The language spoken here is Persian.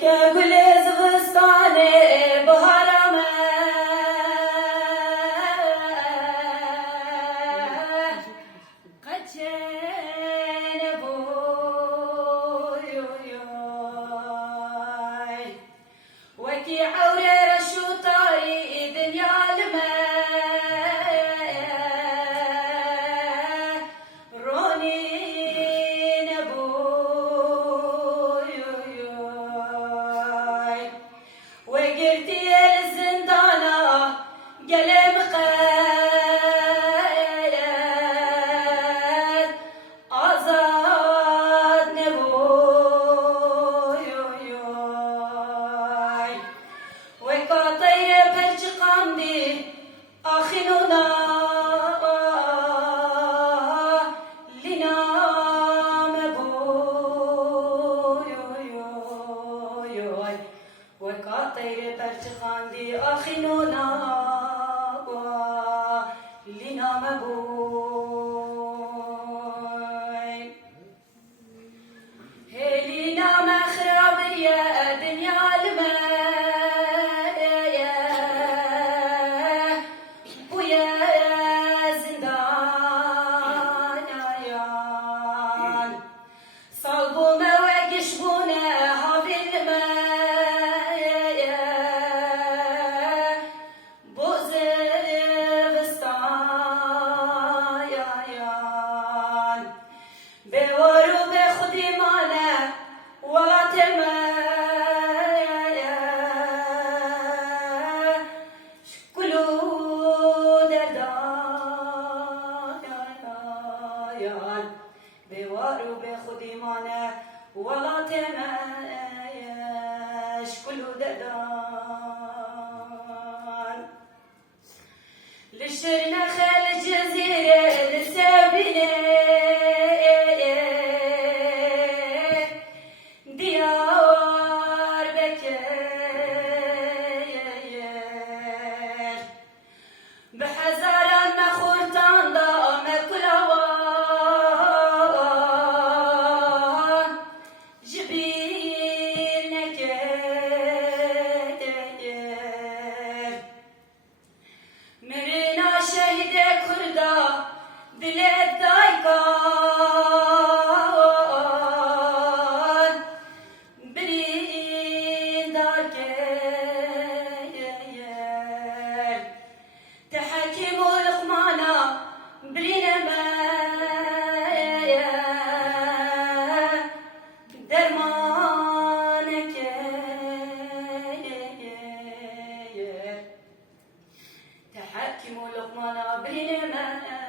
که گل زغستان بهارم قچن بوی وکی عوره رشوتای دنیا لما رونی نبوی وقرتي الزندانة قلم قيد آزاد نبوي وكاطير برشقان دي آخنونا لنام بوي وكاطير برشقان دي آخنونا لنام بوي هيلي نام خرابية دنيا المايا ويا زندان عيان صلبوا ما وقشبونا هذه المايا بوزرستان عيان بوارو بخدي مانا ولا تمايا شكلو دردان بوارو بخدي مانا ولا تمايا شكلو دردان لشرنا خال الجزيرة للسابلة ديار بكير بحزاران مخورتان ضام كلاوان جبيل نكير مرنا شهد كردا دلت دايكان برين داركير تحكم لقمانا برين مايا درمانك تحكم لقمانا برين مايا